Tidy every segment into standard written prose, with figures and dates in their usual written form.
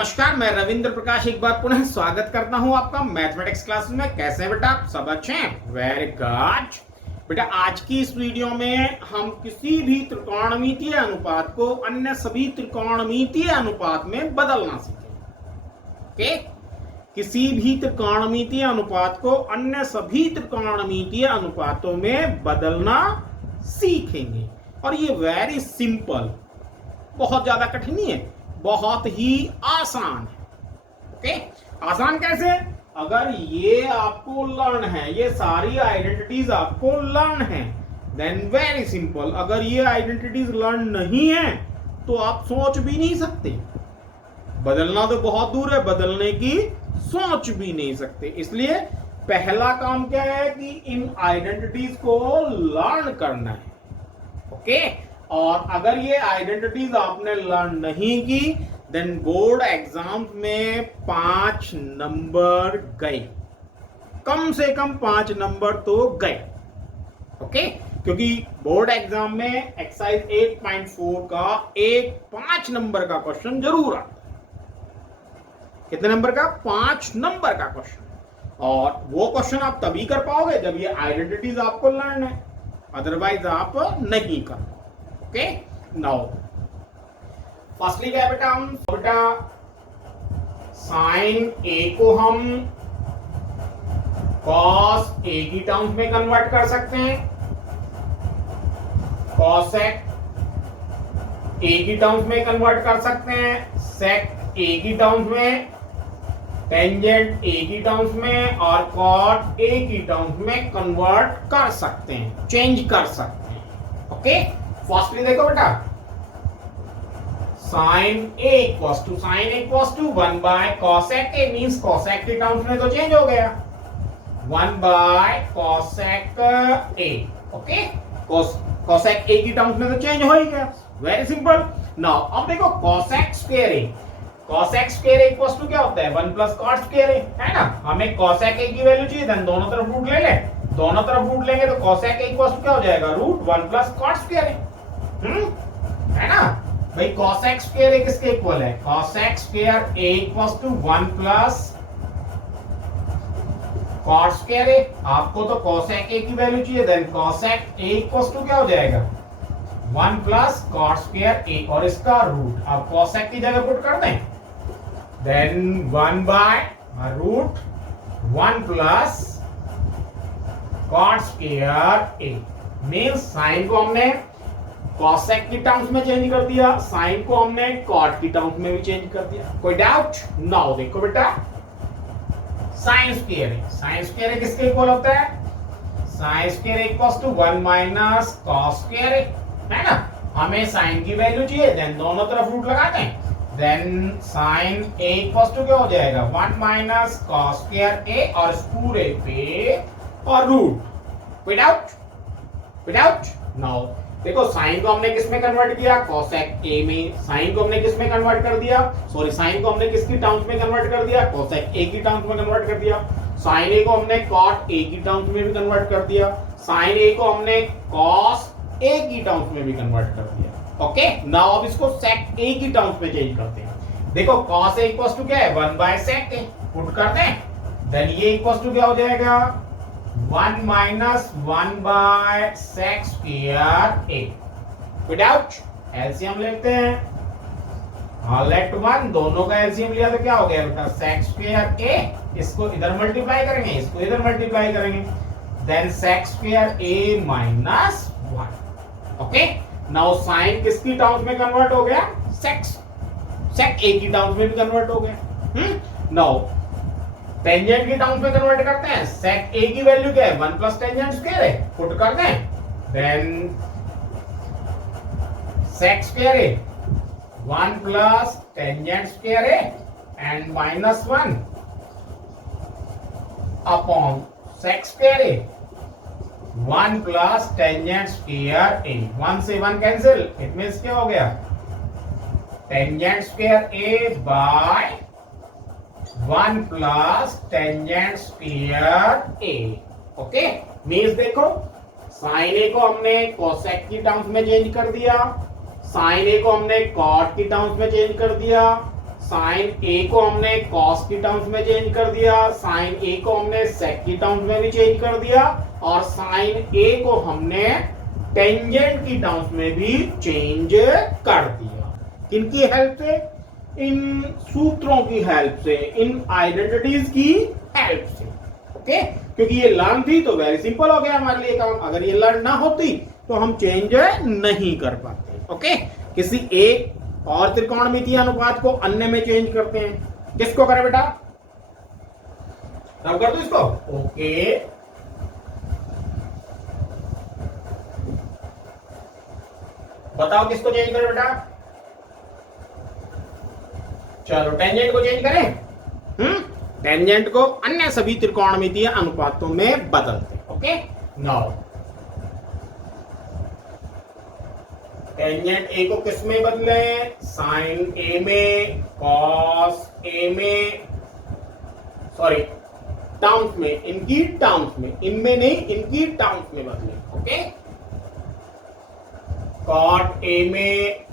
नमस्कार, मैं रविंद्र प्रकाश एक बार पुनः स्वागत करता हूं आपका मैथमेटिक्स क्लास में। कैसे हैं बेटा आप सब? अच्छे हैं? वेरी गुड बेटा। आज की इस वीडियो में हम किसी भी त्रिकोणमितीय अनुपात को अन्य सभी त्रिकोणमितीय अनुपात में बदलना सीखेंगे। ओके, किसी भी त्रिकोणमितीय अनुपात को अन्य सभी त्रिकोणमितीय अनुपातों में बदलना सीखेंगे। और ये वेरी सिंपल, बहुत ज्यादा कठिन नहीं है, बहुत ही आसान है। ओके, आसान कैसे? अगर ये आपको लर्न है, ये सारी आइडेंटिटीज आपको लर्न है, देन वेरी सिंपल। अगर ये आइडेंटिटीज लर्न नहीं है तो आप सोच भी नहीं सकते। बदलना तो बहुत दूर है, बदलने की सोच भी नहीं सकते। इसलिए पहला काम क्या है कि इन आइडेंटिटीज को लर्न करना है। ओके, और अगर ये आइडेंटिटीज आपने लर्न नहीं की देन बोर्ड एग्जाम में 5 नंबर गए, कम से कम 5 नंबर तो गए। ओके, क्योंकि बोर्ड एग्जाम में एक्सरसाइज 8.4 का एक 5 नंबर का क्वेश्चन जरूर आता है। कितने नंबर का? 5 नंबर का क्वेश्चन। और वो क्वेश्चन आप तभी कर पाओगे जब ये आइडेंटिटीज आपको लर्न है, अदरवाइज आप नहीं कर। ओके, नाउ फर्स्टली क्या है बेटा साइन ए को हम कॉस ए की टर्म्स में कन्वर्ट कर सकते हैं, कॉसेक ए की टर्म्स में कन्वर्ट कर सकते हैं, सेक ए की टर्म्स में, टेंजेंट ए की टर्म्स में और कॉट ए की टर्म्स में कन्वर्ट कर सकते हैं, चेंज कर सकते हैं। ओके, फर्स्टली देखो बेटा, sine A equals to 1 by cosec A, means cosec के टर्म्स में तो चेंज हो गया, 1 by cosec A. Okay, cosec A की टर्म्स में तो चेंज हो ही गया, वेरी सिंपल। नाउ अब देखो cosec square A, cosec square A equals to क्या होता है? 1 प्लस कॉट स्क्वायर ए, है ना। हमें कॉसेक ए की वैल्यू चाहिए, देन दोनों तरफ रूट ले ले, दोनों तरफ रूट लेंगे तो कॉसेक ए इक्वल्स टू क्या हो जाएगा? Root 1 plus cot square A, है ना भाई। कॉसेक स्क्वायर ए किसके इक्वल है? Cosec square A equals to 1 plus cot square A. आपको तो कॉसेक ए की वैल्यू चाहिए, then cosec A equals to क्या हो जाएगा? 1 प्लस कॉट स्क्वायर ए और इसका रूट। अब कॉसेक की जगह पुट कर दें, then 1 by root 1 plus cot square A. Means sine को हमने कॉसेक की टर्म्स में चेंज कर दिया, साइन को हमने कॉट की टर्म्स में भी चेंज कर दिया। कोई डाउट? नाउ देखो बेटा, sine square A, sine square A किसके इक्वल होता है? Sine square equals to 1 minus cos square A, है ना। हमें साइन की वैल्यू चाहिए, देन दोनों तरफ रूट लगाते हैं, then sine A equals to क्या हो जाएगा? 1 माइनस कॉस स्क्वायर ए और इस पूरे पे और रूट। विदाउट नाउ देखो, साइन को हमने किस में कन्वर्ट किया? कॉसेक ए में। साइन को हमने किस में कन्वर्ट कर दिया? सॉरी, साइन को हमने किसकी टर्म्स में कन्वर्ट कर दिया? कॉसेक ए की टर्म्स में कन्वर्ट कर दिया। साइन ए को हमने कॉट ए की टर्म्स में भी कन्वर्ट कर दिया, साइन ए को हमने कॉस ए की टर्म्स में भी कन्वर्ट कर दिया। ओके, नाउ अब इसको सेक ए की टर्म्स में चेंज करते हैं। देखो कॉस ए इक्वल्स टू क्या है? 1 बाय सेक ए, पुट करते हैं, देन ये इक्वल्स टू क्या हो जाएगा? 1 minus 1 by sec square A. Without LCM लेते हैं, लेट 1, दोनों का एलसीएम लिया तो क्या हो गया बेटा? सेक स्क्वायर ए। इसको इधर मल्टीप्लाई करेंगे, इसको इधर मल्टीप्लाई करेंगे, then sec square A minus 1। Okay, now sine किसकी टर्म्स में कन्वर्ट हो गया? सेक ए की टर्म्स में भी कन्वर्ट हो गया। नाउ टेंजेंट की टर्म्स में कन्वर्ट करते हैं, सेक ए की वैल्यू क्या है? 1 प्लस टेंजेंट स्क्वायर है, पुट कर दें, then sec square A 1 plus tangent square A and minus 1 upon sec square A 1 plus tangent square A. 1 से 1 कैंसिल, इट मींस क्या हो गया? Tangent square A by 1 plus tangent square A. Okay, means देखो sine ए को हमने cosec की terms में change कर दिया, साइन ए को हमने कॉट की टर्म्स में चेंज कर दिया, साइन ए को हमने कॉस की टर्म्स में चेंज कर दिया, साइन ए को हमने सेक की टर्म्स में भी चेंज कर दिया, और साइन ए को हमने टेंजेंट की टर्म्स में भी चेंज कर दिया। किनकी हेल्प से? इन सूत्रों की हेल्प से, इन आइडेंटिटीज की हेल्प से। ओके, क्योंकि ये लर्न थी तो वेरी सिंपल हो गया हमारे लिए काम। अगर ये लर्न ना होती तो हम चेंज नहीं कर पाते। ओके, किसी एक और त्रिकोणमितीय अनुपात को अन्य में चेंज करते हैं। किसको करें बेटा? रब कर दो इसको। ओके, बताओ किसको चेंज करें बेटा? चलो टेंजेंट को चेंज करें। टेंजेंट को अन्य सभी त्रिकोणमितीय अनुपातों में बदलते। ओके, नाउ टेंजेंट ए को किस में बदले? साइन ए में, कॉस ए में, सॉरी टर्म्स में, इनकी टर्म्स में, इनमें नहीं, इनकी टर्म्स में बदले। ओके, कॉट ए में,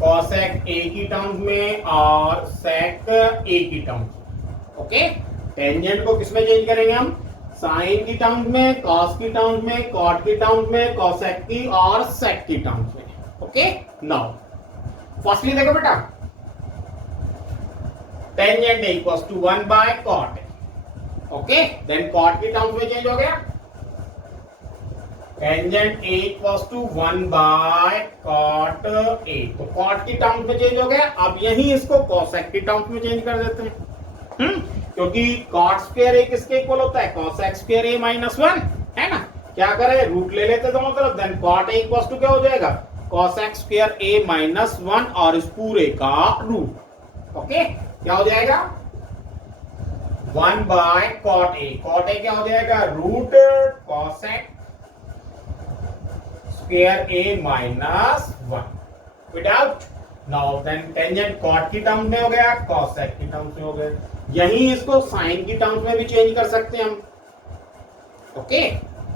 कॉसेक ए की टर्म्स में, और सेक ए की टर्म्स में। ओके, टेंजेंट को किसमें चेंज करेंगे हम? साइन की टर्म्स में, कॉस की टर्म्स में, कॉट की टर्म्स में, कॉसेक की और सेक की टर्म्स में। ओके, नाउ फर्स्टली देखो बेटा, tangent equals to 1 by cot. Okay, then cot की टर्म्स में चेंज हो गया, tangent A equals to 1 by cot A. तो कॉट की टर्म्स में चेंज हो गया। अब यही इसको कॉसेक की टर्म्स में चेंज कर देते हैं। क्योंकि कॉट स्क्वायर ए किसके इक्वल होता है? कॉसेक स्क्वायर ए माइनस 1, है ना। क्या करें? रूट ले लेते दोनों तरफ, then cot A equals to क्या हो जाएगा? कॉसेक स्क्वायर ए माइनस 1 और इस पूरे का रूट। ओके, क्या हो जाएगा? 1 by cot A. Cot A क्या हो जाएगा? Root cosec square A minus 1 without. Now then tangent cot की टर्म्स में हो गया, कॉसेक की टर्म्स में हो गया। यही इसको साइन की टर्म्स में भी चेंज कर सकते हैं हम। ओके,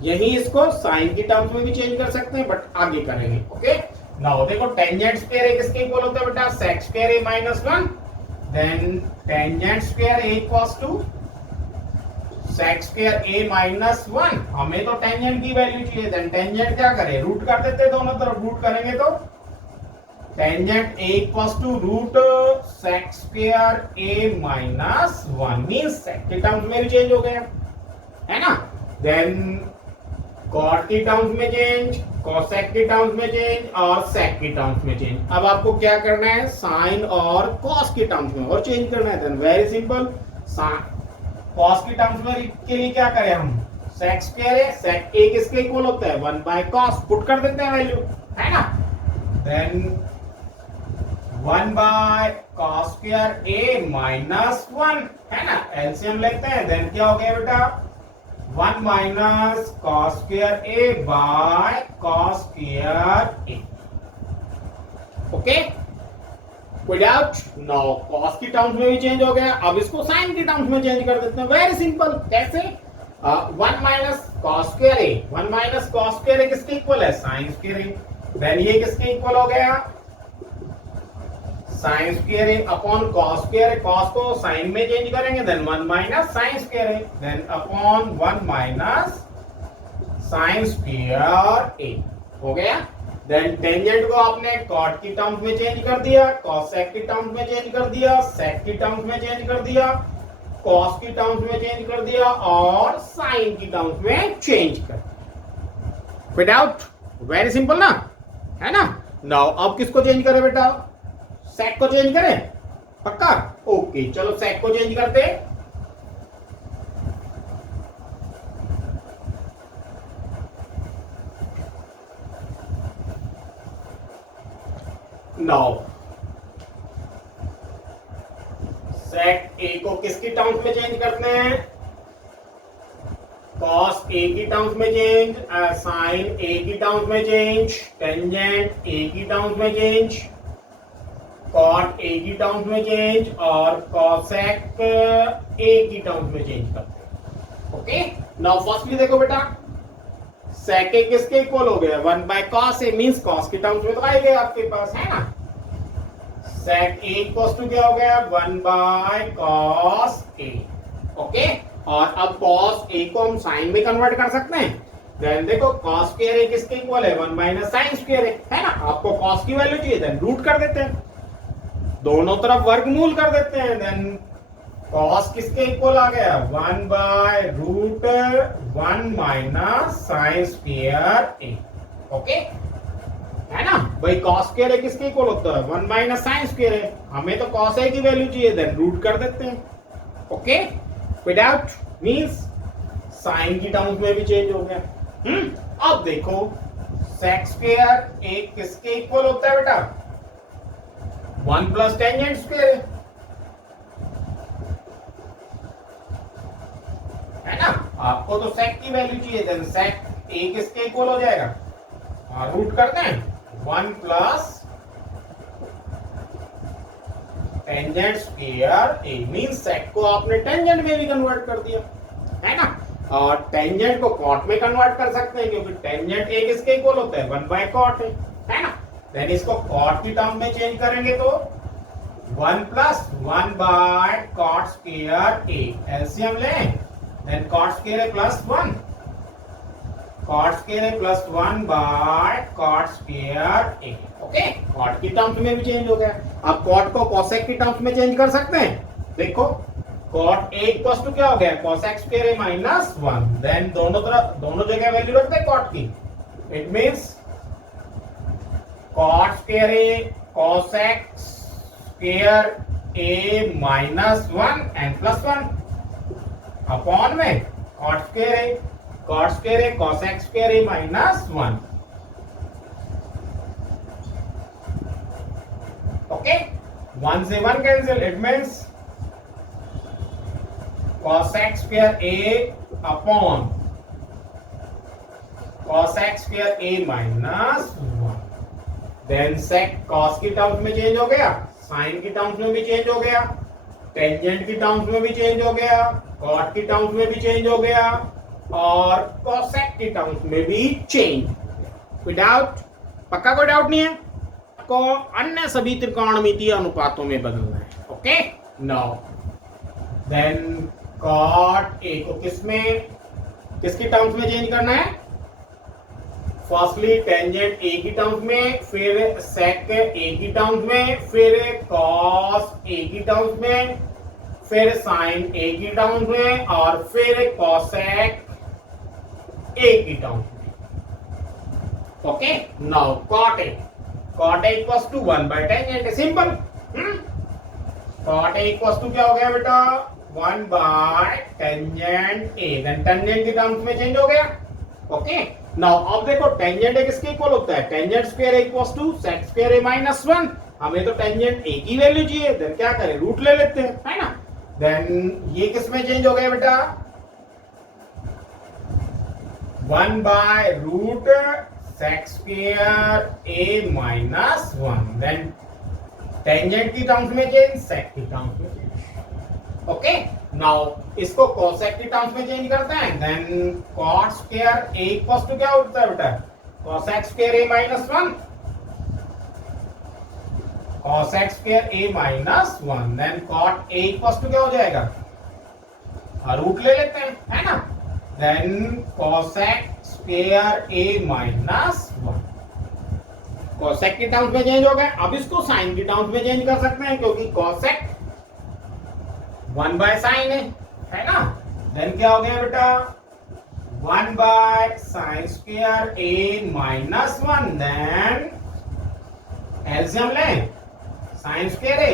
यही इसको साइन की टर्म्स में भी चेंज कर सकते हैं, बट आगे करेंगे। ओके, नाउ देखो टेंजेंट स्क्वायर ए किसके इक्वल होता है बेटा? Sec square A minus 1। Then tangent square A equals to sec square A minus 1। हमें तो टेंजेंट की वैल्यू चाहिए, देन टेंजेंट क्या करें? रूट कर देते हैं दोनों तरफ। रूट करेंगे तो tangent A equals to root sec square A minus 1 means sec के टर्म्स में भी चेंज हो गया, है ना। देन कॉट की टर्म्स में चेंज, कॉसेक की टर्म्स में चेंज और सेक की टर्म्स में चेंज। अब आपको क्या करना है? साइन और कॉस की टर्म्स में और चेंज करना है। देन वेरी सिंपल, कॉस की टर्म्स में के लिए क्या करें हम? सेक स्क्वायर है, सेक ए किसके इक्वल होता है? 1 बाय कॉस। पुट कर देते हैं वैल्यू, है ना। Then 1 by cos square A minus 1, है ना। एलसीएम लेते हैं, देन क्या हो गया बेटा? 1 minus cos square A bye cos square A. Okay, कोई डाउट? नो, कॉस की टर्म्स में भी चेंज हो गया। अब इसको साइन की टर्म्स में चेंज कर देते हैं। वेरी सिंपल, कैसे? 1 minus cos square A, 1 minus cos square A किसके इक्वल है? Sine square A. देन ये किसके इक्वल हो गया? Sine square A upon cos square A. Cos को साइन में चेंज करेंगे, then 1 minus sine square A, then upon 1 minus sine square A. हो गया। देन टेंजेंट को आपने कॉट की टर्म्स में चेंज कर दिया, कॉसेक की टर्म्स में चेंज कर दिया, सेक की टर्म्स में चेंज कर दिया, कॉस की टर्म्स में चेंज कर दिया और साइन की टर्म्स में चेंज कर दिया। विदाउट, वेरी सिंपल ना, है ना। नाउ अब किसको चेंज करें बेटा? सेक को चेंज करें, पक्का? ओके, चलो सेक को चेंज करते हैं। नाउ सेक ए को किसकी टर्म्स में चेंज करते हैं? कॉस ए की टर्म्स में चेंज, साइन ए की टर्म्स में चेंज, टेंजेंट ए की टर्म्स में चेंज, कॉट ए की टर्म्स में चेंज और कॉसेक ए की टर्म्स में चेंज करते हैं। ओके, नाउ फर्स्टली देखो बेटा, सेक ए किसके इक्वल हो गया? 1 by cos A means cos की टर्म्स में तो आएगा आपके पास, है ना। sec a इक्वल टू क्या हो गया 1 बाय cos a। ओके, और अब cos a को हम sin में कन्वर्ट कर सकते हैं। देन देखो cos स्क्वायर a किसके इक्वल है 1 माइनस sin स्क्वायर है ना। आपको cos की वैल्यू चाहिए, देन रूट कर देते हैं, दोनों तरफ वर्गमूल कर देते हैं। देन cos किसके इक्वल आ गया 1 by root 1 minus sin square a। Okay है ना भाई, cos स्क्वायर a किसके इक्वल होता है 1 माइनस sin स्क्वायर a। हमें तो cos a की वैल्यू चाहिए, देन रूट कर देते हैं। ओके, विदाउट मींस sin की टर्म्स में भी चेंज हो गया। अब देखो sec स्क्वायर a किसके इक्वल होता है बेटा 1 प्लस टेंजेंट स्क्वायर है ना। आपको तो sec की वैल्यू चाहिए, देन sec a किसके इक्वल हो जाएगा, रूट करते हैं 1 plus tangent square a means sec को आपने टेंजेंट में भी कन्वर्ट कर दिया है ना। और टेंजेंट को कॉट में कन्वर्ट कर सकते हैं, क्योंकि टेंजेंट a किसके इक्वल होता है 1 बाय कॉट है ना। देन इसको कॉट की टर्म में चेंज करेंगे तो 1 plus 1 by cot square a, LCM लें, then cot square a plus 1, cot square a plus 1 by cot square a। Okay, cot की टर्म्स में भी चेंज हो गया। अब कॉट को कोसेक की टर्म्स में चेंज कर सकते हैं। देखो कॉट a इक्वल टू क्या हो गया cosec square a minus 1, then दोनों जगह वैल्यू रखते हैं कॉट की। It means cot square a cosec square a minus 1 and plus 1 upon में cot square a cosec square a minus 1। Okay, 1 से 1 cancel, it means cosec square a upon cosec square a minus 1। Then sec cos की terms में change हो गया, sin की terms में भी change हो गया, टेंजेंट की टर्म्स में भी चेंज हो गया, cot की टर्म्स में भी चेंज हो गया, और cosec की टर्म्स में भी चेंज। विदाउट पक्का कोई डाउट नहीं है को अन्य सभी त्रिकोणमितीय अनुपातों में बदलना है। Okay, now then cot a को किसकी टर्म्स में चेंज करना है, फर्स्टली टेंजेंट a की टर्म्स में, फिर sec a की टर्म्स में, फिर cos a की टर्म्स में, फिर sin a की टर्म्स में, और फिर cosec a की टर्म्स में। Okay, now cot a equals to 1 by tangent, simple. cot a equals to क्या हो गया बेटा 1 by tangent a, then tangent की टर्म्स में चेंज हो गया। ओके, नाउ अब देखो टेंजेंट a किसके इक्वल होता है tangent square a equals to sec square a minus 1। हमें तो टेंजेंट a की वैल्यू चाहिए, देन क्या करें रूट ले लेते हैं है ना। देन ये किस में चेंज हो गया बेटा 1 by root sec square a minus 1, then tangent की टर्म्स में चेंज, sec की टर्म्स में चेंज। ओके, नाउ इसको cosec की टर्म्स में चेंज करते हैं, then cot square a equals to क्या होता है बेटा cosec square a minus 1, cosec square a minus 1, then cot a equals to क्या हो जाएगा रूट ले लेते हैं है ना, then cosec square a minus 1। cosec की टर्म्स में चेंज हो गए, अब इसको sin की टर्म्स में चेंज कर सकते हैं, क्योंकि cosec 1 बाय साइन है ना। देन क्या हो गया बेटा 1 by sine square a minus 1, then LCM लें sine square a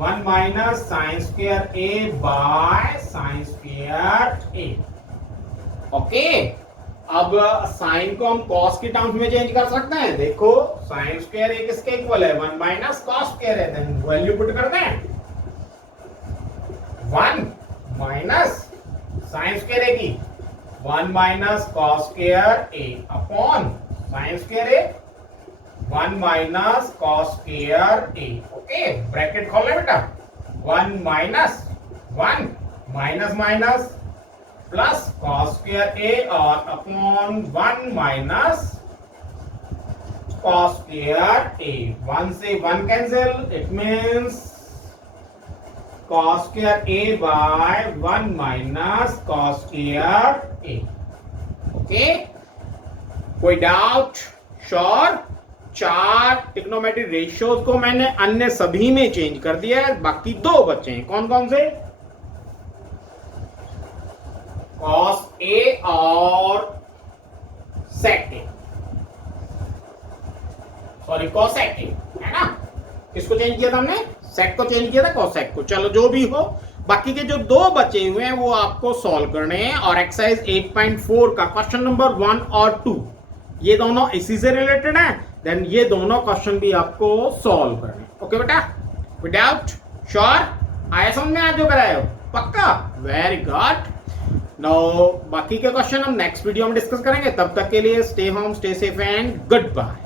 1 minus sine square a by sine square a। Okay, अब साइन को हम कॉस की टर्म्स में चेंज कर सकते हैं। देखो साइन स्क्वायर a किसके इक्वल है 1 माइनस कॉस स्क्वायर है, देन वैल्यू पुट करते हैं 1 माइनस साइन स्क्वायर a की 1 minus cos square a upon sine square a 1 minus cos square a। Okay, bracket खोल ले बेटा 1 minus 1 minus minus plus cos square a और upon 1 minus cos square a. 1 से 1 cancel, it means cos square a by 1 minus cos square a. Okay? कोई doubt? Sure? 4 trigonometric ratios को मैंने अन्य सभी में चेंज कर दिया है, बाकी 2 बचे हैं। कौन कौन से? cos a और sec a, sorry cosec a, है ना? किसको चेंज किया था हमने? sec को चेंज किया था cosec को। चलो जो भी हो, बाकी के जो 2 बचे हुए हैं वो आपको सॉल्व करने हैं। और एक्सरसाइज 8.4 का क्वेश्चन नंबर 1 और 2 ये दोनों इसी से रिलेटेड हैं। देन ये दोनों क्वेश्चन भी आपको सॉल्व करने। ओके बेटा, विदाउट? श्योर? आया समझ में? आज जो कराए हो पक्का? Very good. नाउ बाकी के क्वेश्चन हम नेक्स्ट वीडियो में डिस्कस करेंगे। तब तक के लिए stay home, stay safe and good bye.